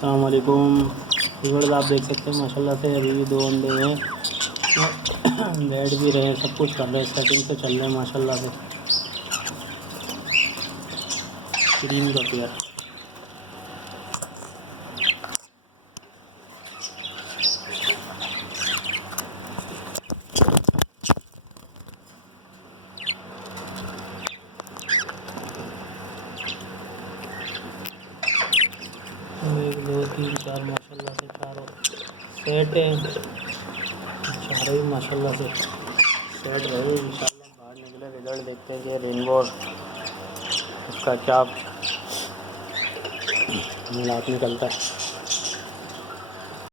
अस्सलाम वालेकुम। व्यूअर्स, आप देख सकते हैं माशाल्लाह से अभी भी 2 अंडे हैं। बैठ भी रहे हैं, सब कुछ कर रहे हैं, सेटिंग से चल रहे हैं माशाल्लाह से। क्रीम का पेयर एक दो तीन चार माशाल्लाह से चारों सेट हैं। चारों ही माशाल्लाह से सेट रहे। इंशाल्लाह बाहर निकले रिजल्ट देखते हैं कि रेनबो उसका क्या मिलाप निकलता है।